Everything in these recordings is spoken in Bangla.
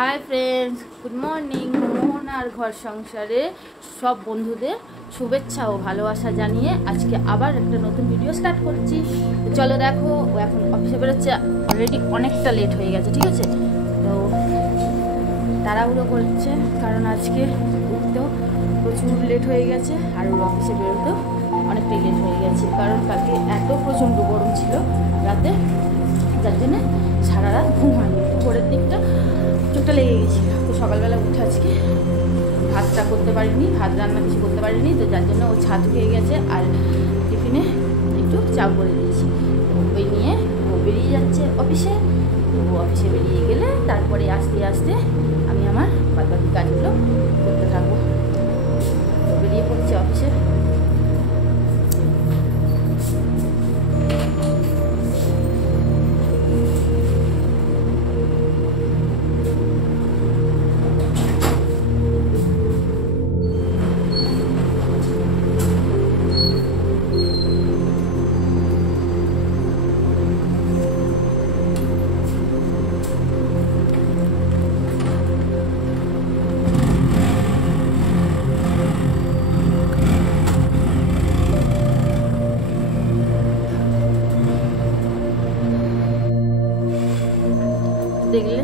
Hi friends good morning Mohan और घर संसारे सब बंधुदेर शुभेच्छा और भालोबासा जानिए आज के आबार एक नतून भिडियो स्टार्ट करছি। चलो देखो ও এখন অফিসে বেরোচ্ছে, অলরেডি অনেকটা লেট হয়ে গেছে, ঠিক আছে। তো তাড়াহুড়ো করছে কারণ আজকে উঠতেও প্রচুর লেট হয়ে গেছে আর ওর অফিসে বেরোতেও অনেকটাই লেট হয়ে গেছে কারণ কালকে এত প্রচণ্ড গরম ছিল রাতে, যার জন্য সারা রাত ঘুম হয়নি। ভোরের দিকটা চোখটা লেগে গেছিল, তো সকালবেলা উঠে আজকে ভাতটা করতে পারিনি, ভাত রান্না কিছু করতে পারিনি, তো যার জন্য ও ছাদ হয়ে গেছে আর টিফিনে একটু চাউ করে দিয়েছি। ওই নিয়ে ও বেরিয়ে যাচ্ছে অফিসে। তো অফিসে বেরিয়ে গেলে তারপরে আস্তে আস্তে আমি আমার বাদবাকি কাজগুলো করতে থাকবো। তো বেরিয়ে পড়ছি অফিসে। দেখলে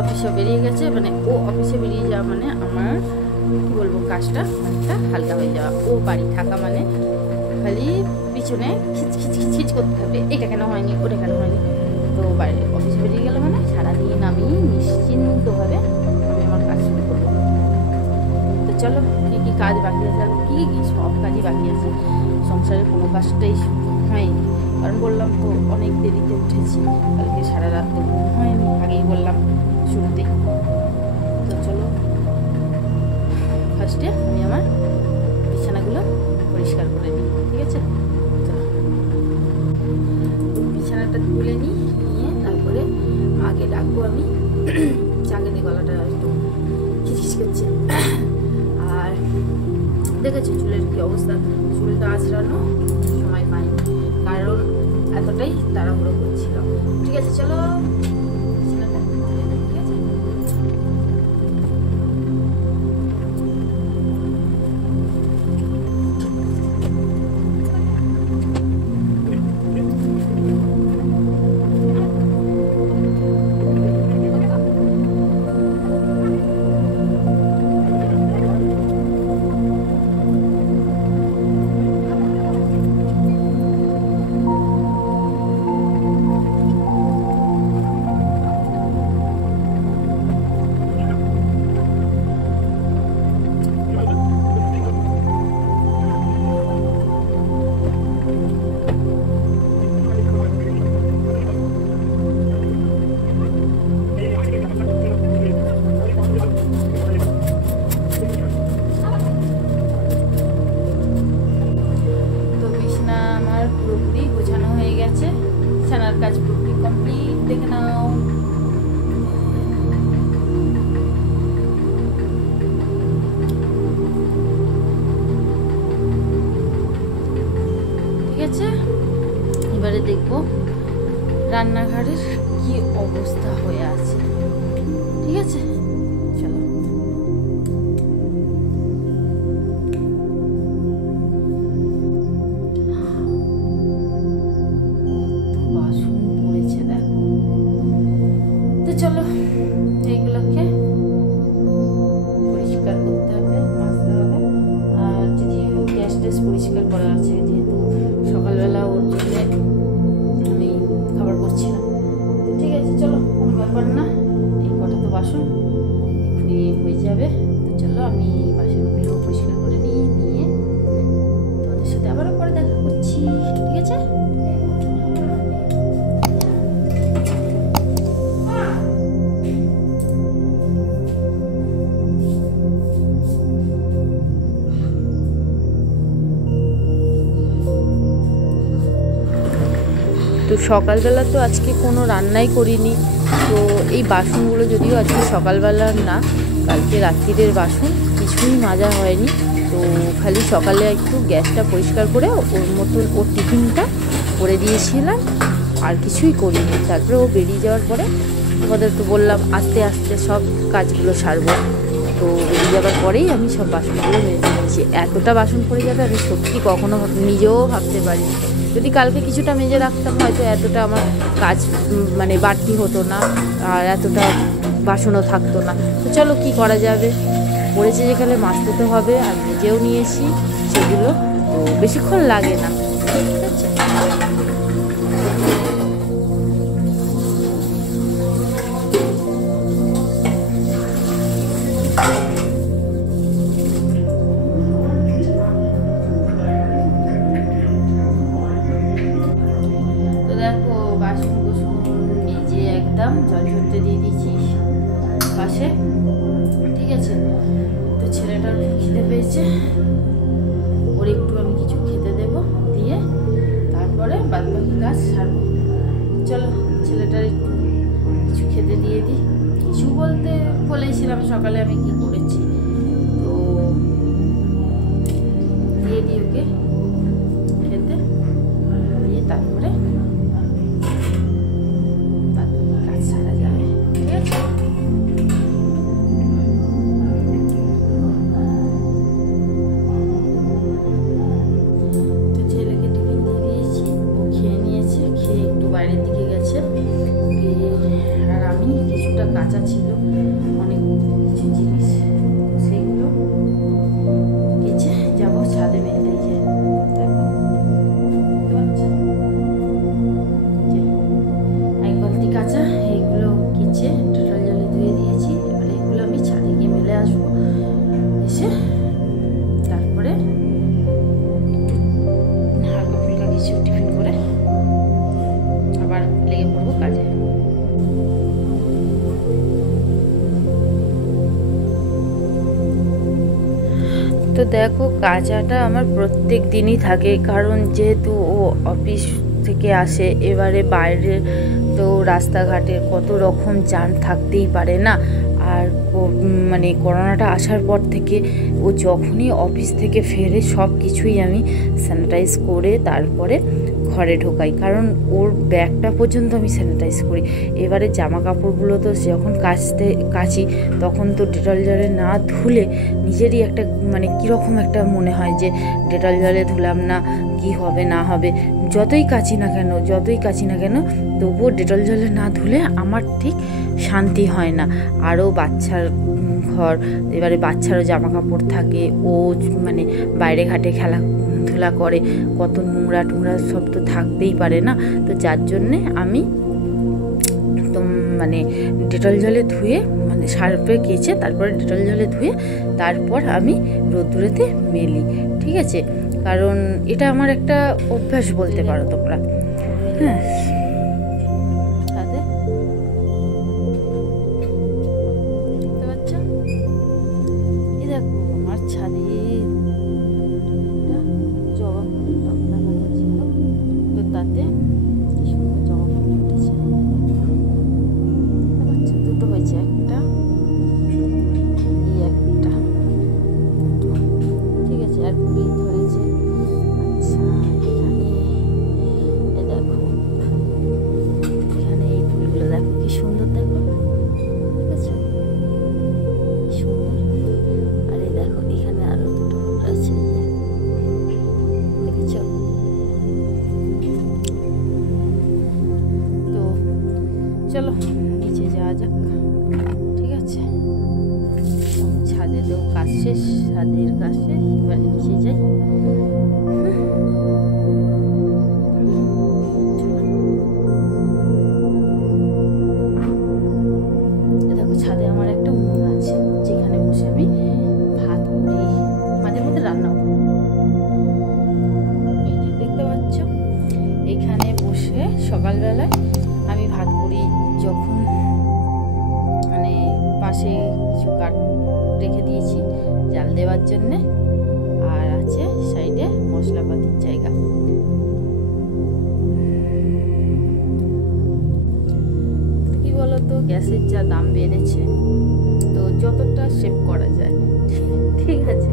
অফিসে বেরিয়ে গেছে, মানে ও অফিসে বেরিয়ে যাওয়া মানে আমার কী বলবো কাজটা অনেকটা হালকা হয়ে যাওয়া। ও বাড়ি থাকা মানে খালি পিছনে খিচখিচ করতে থাকবে, এটা কেন হয়নি ওটা কেন হয়নি। তো বাড়ি অফিসে বেরিয়ে গেলে মানে সারাদিন আমি নিশ্চিন্তভাবে আমি আমার কাজ শুরু করবো। তো চলো কী কী কাজ বাকি আছে, কী সব কাজই বাকি আছে, সংসারের কোনো কাজটাই হয়নি কারণ বললাম তো অনেক দেরিতে উঠেছি, কালকে সারা রাত তো ঘুম হয়নি, আগেই বললাম শুরুতেই। তো চলো ফার্স্টে আমি আমার বিছানাগুলো পরিষ্কার করে নিই, ঠিক আছে। চলো বিছানাটা তুলে নিই, নিয়ে তারপরে আগে ডাকবো আমি চাকরি গলাটা একটু খিচখিচ করছে। আর দেখেছি চুলের কী অবস্থা, চুলটা আঁচড়ানো সময় পাইনি কারণ এতটাই তাড়াহুড়ো করছিল। ঠিক আছে চলো ঠিক আছে। ছানার কাজ পুরোপুরি কমপ্লিট, দেখে নাও। ঠিক আছে, এবারে দেখবো রান্নাঘরের কি অবস্থা হয়ে আছে, ঠিক আছে চলো। চলো এইগুলোকে পরিষ্কার করতে হবে, মাজতে হবে। আর যদিও গ্যাস ট্যাস পরিষ্কার করা আছে, যেহেতু সকালবেলা ওর জন্য আমি খাবার করছিলাম। ঠিক আছে চলো কোনো ব্যাপার না, এই কটা তো বাসন এক্ষুনি হয়ে যাবে। তো চলো আমি বাসনগুলো পরিষ্কার করে নিয়ে তোমাদের সাথে আবারও পরে দেখা করছি, ঠিক আছে। তো সকালবেলা তো আজকে কোনো রান্নাই করিনি, তো এই বাসনগুলো যদিও আজকে সকালবেলার না, কালকে রাত্রিদের বাসন কিছুই মাজা হয়নি। তো খালি সকালে একটু গ্যাসটা পরিষ্কার করে ওর মতন ওর টিফিনটা করে দিয়েছিলাম, আর কিছুই করিনি। তারপরে ও বেরিয়ে যাওয়ার পরে তোমাদের তো বললাম আস্তে আস্তে সব কাজগুলো সারবো। তো বেরিয়ে যাবার পরেই আমি সব বাসনগুলো মেজে নিচ্ছি। এতটা বাসন পড়ে যাবে আমি সত্যি কখনো নিজেও ভাবতে পারি। যদি কালকে কিছুটা মেজে রাখতাম হয়তো এতটা আমার কাজ মানে বাড়তি হতো না, আর এতটা বাসনও থাকতো না। তো চলো কি করা যাবে, পড়েছে যেখানে মাজতে তো হবে, আর মেজেও নিয়েছি সেগুলো, তো বেশিক্ষণ লাগে না, ঠিক আছে। দেখো বাসন কুসন মেজে একদম জল ঝরতে দিয়ে দিয়েছি পাশে, ঠিক আছে। তো ছেলেটার খিদে পেয়েছে, ওর একটু আমি কিছু খেতে দেবো, দিয়ে তারপরে বাদ বাকি কাজ সারবো। চলো ছেলেটার একটু কিছু খেতে দিয়ে দিই। কিছু বলতে বলেছিলাম সকালে আমি কি করেছি, তো দিয়ে দিই ওকে খেতে, দিয়ে তারপরে কাজ সারা যাবে, ঠিক আছে। তো ছেলেকে টিফিন দিয়ে দিয়েছি, ও খেয়ে নিয়েছে, খেয়ে একটু বাইরের দিকে গেছে, আর আমি কিছুটা কাঁচা ছিল অনেক কিছু জিনিস, সেইগুলো কেচে যাবো ছাদে মেলতে। যে দেখো এক বালতি কাঁচা, এইগুলো কেচে ডেটল জলে ধুয়ে দিয়েছি। এবারে এগুলো আমি ছাদে গিয়ে মেলে আসবো, এসে তারপরে হালকা ফুলকা কিছু টিফিন করে আবার লেগে পড়বো কাজে। তো দেখো কাচাটা আমার প্রত্যেক দিনই থাকে, কারণ যেহেতু ও অফিস থেকে আসে, এবারে বাইরে তো রাস্তাঘাটে কত রকম জ্যাম থাকতেই পারে না। আর মানে করোনাটা আসার পর থেকে ও যখনই অফিস থেকে ফেরে সব কিছুই আমি স্যানিটাইজ করে তারপরে ঘরে ঢোকাই, কারণ ওর ব্যাগটা পর্যন্ত আমি স্যানিটাইজ করি। এবারে জামা কাপড়গুলো তো যখন কাচি তখন তো ডেটল জলে না ধুলে নিজেরই একটা মানে কীরকম একটা মনে হয় যে ডেটল জলে ধুলাম না কি হবে না হবে। যতই কাচি না কেন তবুও ডেটল জলে না ধুলে আমার ঠিক শান্তি হয় না। আরও বাচ্চার ঘর, এবারে বাচ্চারও জামা কাপড় থাকে, ও মানে বাইরে ঘাটে খেলাধুলা করে, কত নোংরা টোংরা সব তো থাকতেই পারে না। তো যার জন্যে আমি তো মানে ডেটল জলে ধুয়ে মানে সার্ফে কেচে তারপরে ডেটল জলে ধুয়ে তারপর আমি রোদ্দুরেতে মেলি, ঠিক আছে। কারণ এটা আমার একটা অভ্যাস বলতে পারো তোমরা, হ্যাঁ। চলো নিচে যাওয়া যাক, ঠিক আছে। ছাদে তো কাজ শেষ, ছাদের কাজ শেষ, এবার নিচে যাই। দেখো ছাদে আমার একটা উনুন আছে, যেখানে বসে আমি ভাত করি, মাঝে মধ্যে রান্না করি। এই যে দেখতে পাচ্ছ, এখানে বসে সকালবেলায় আমি ভাত করি, যখন মানে পাশে কিছু কাঠ রেখে দিয়েছি জাল দেওয়ার জন্যে, আর আছে সাইডে মশলাপাতির জায়গা। কি বলতো, গ্যাসের যা দাম বেড়েছে, তো যতটা সেভ করা যায়, ঠিক আছে।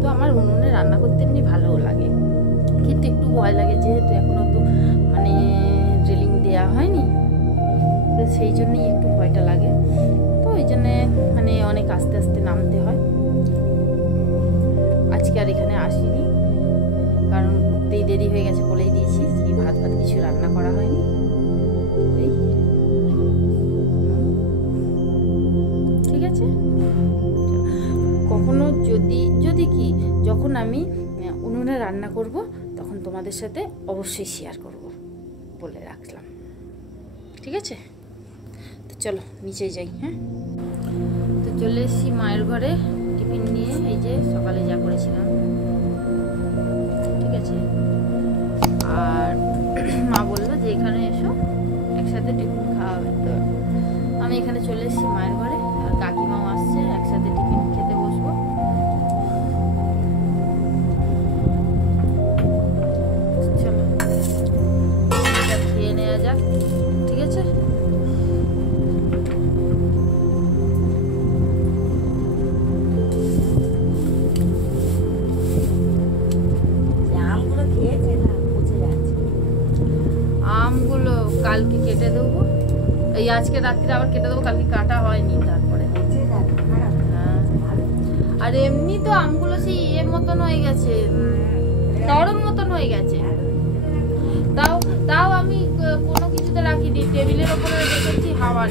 তো আমার উনুনে রান্না করতে এমনি ভালোও লাগে, কিন্তু একটু ভয় লাগে, যেহেতু এখনো তো মানে রেলিং দেওয়া হয়নি, তো সেই জন্যই একটু ভয় নামতে হয়। আজকে আর এখানে আসিনি, কারণ উঠতেই দেরি হয়ে গেছে, বলেই দিয়েছি। কি ভাত কিছু রান্না করা হয়নি। ঠিক আছে, কখনো যদি কি যখন আমি উনুনে রান্না করব তখন তোমাদের সাথে অবশ্যই শেয়ার করব বলে রাখলাম। ঠিক আছে, তো চলো নিচে যাই। হ্যাঁ, তো চলে এসেছি মায়ের ঘরে টিফিন নিয়ে। এই যে সকালে যা করেছিলাম, ঠিক আছে। আর মা বললো যে এখানে এসো, একসাথে টিফিন খাওয়া হবে। তো আমি এখানে চলে এসেছি মায়ের ঘরে, আর কাকিমাও আসছে, একসাথে টিফিন খেতে বসবো। চলো খেয়ে নেওয়া যাক। ঠিক আছে, আমগুলো কালকে কেটে দেবো, এই আজকে রাত্রে আবার কেটে দেবো, কালকে কাটা হয়নি। তারপরে হ্যাঁ, আর এমনি তো আমগুলো সেই এর মতন হয়ে গেছে, নরম মতন হয়ে গেছে। তাও আমি কোনো কিছুতে রাখিনি, টেবিলের ওপরে রেখেছি হাওয়ার।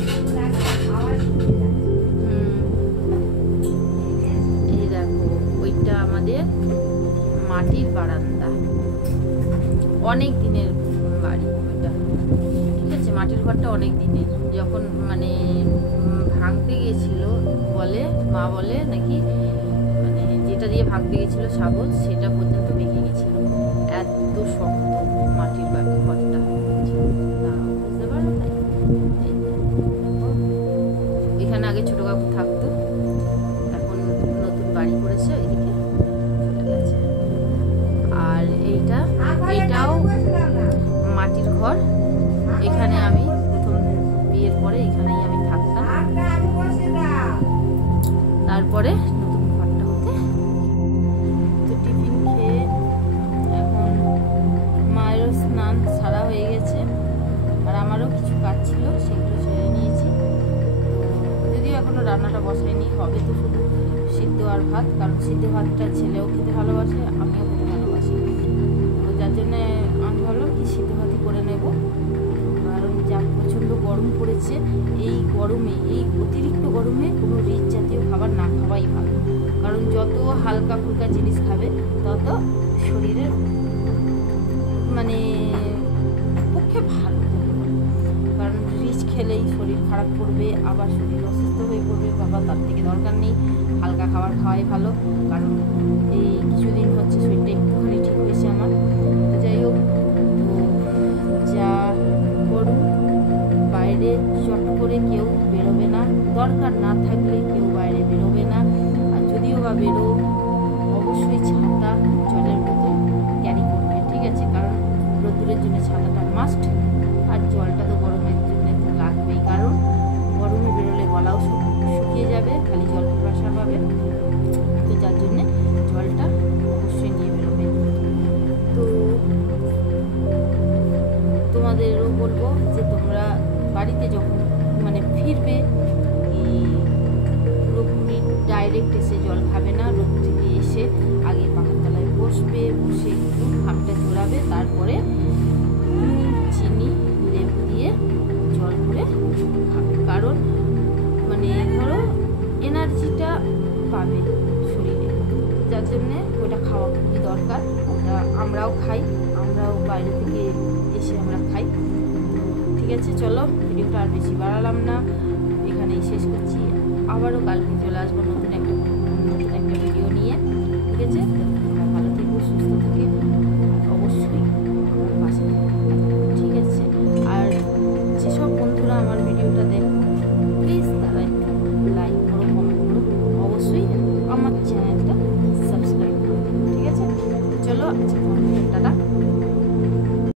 এই দেখো, ওইটা আমাদের মাটির বারান্দা, অনেক দিনের বাড়ি ওইটা। ঠিক আছে, মাটির ঘরটা অনেক দিনের। যখন মানে ভাঙতে গেছিল মা বলে নাকি, মানে যেটা দিয়ে ভাঙতে গেছিল সাবজ, সেটা পর্যন্ত ভেঙে গেছিল। এত শক্ত মাটির ঘরটা, বুঝতে পারো? এখানে আগে ছোট কাকু থাকতো, এখন নতুন বাড়ি করেছে ওইদিকে। আর এইটাও মাটির ঘর। এখানে আমি প্রথম বিয়ের পরে এখানেই আমি থাকতাম। তারপরে নতুন ঘরটা হতে। তো টিফিন খেয়ে এখন মায়েরও স্নান সারা হয়ে গেছে, আর আমারও কিছু কাজ ছিল, সেগুলো সেরে নিয়েছি। যদিও এখনো রান্নাটা বসাইনি, হবে তো শুধু সিদ্ধ আর ভাত, কারণ সিদ্ধ ভাতটা ছেলেও খেতে ভালোবাসে, আমিও খেতে ভালোবাসি। তো যার জন্যে আমি ভাবলাম কি সিদ্ধ ভাতই করে নেব। কারণ যা প্রচণ্ড গরম পড়েছে, এই গরমে, এই অতিরিক্ত গরমে কোনো রিচ জাতীয় খাবার না খাওয়াই ভালো। কারণ যত হালকা ফুলকা জিনিস খাবে তত শরীরের মানে পক্ষে ভালো। কারণ রিচ খেলেই শরীর খারাপ করবে, আবার শরীর অসুস্থ হয়ে পড়বে। বাবা, তার থেকে দরকার নেই, হালকা খাবার খাওয়াই ভালো। কারণ এই কিছুদিন হচ্ছে শরীরটা একটুখানি ঠিক হয়েছে আমার। যাই হোক, যা করুন, বাইরে চট করে কেউ বেরোবে না, দরকার না থাকলে কেউ বাইরে বেরোবে না। আর যদিও বা বেরো, অবশ্যই ছাতা, জলের বোতল ক্যারি করবে। ঠিক আছে, কারণ রোদ্দুরের জন্য ছাতাটা মাস্ট, আর জলটা তো গরমের জন্য তো লাগবেই। কারণ গরমে বেরোলে গলাও শুকিয়ে যাবে, খালি জল পিপাসা পাবে। তো যার জন্যে জলটা অবশ্যই নিয়ে বেরোবে। তো তোমাদেরও বলবো যে তোমরা বাড়িতে যখন মানে ফিরবে, পুরোপুরি ডাইরেক্ট এসে জল খাবে না। রোদ থেকে এসে আগে পাখার তলায় বসবে, বসে একটু ঘামটা ঝরাবে, তারপরে চিনি লেবু দিয়ে জল করে খাবে। কারণ মানে ধরো এনার্জিটা পাবে শরীরে, যার জন্যে ওটা খাওয়া খুবই দরকার। আমরাও খাই, আমরাও বাইরে থেকে এসে আমরা খাই। ঠিক আছে, চলো ভিডিওটা আর বেশি বাড়ালাম না, এখানেই শেষ করছি। আবারও কালকে চলে আসবো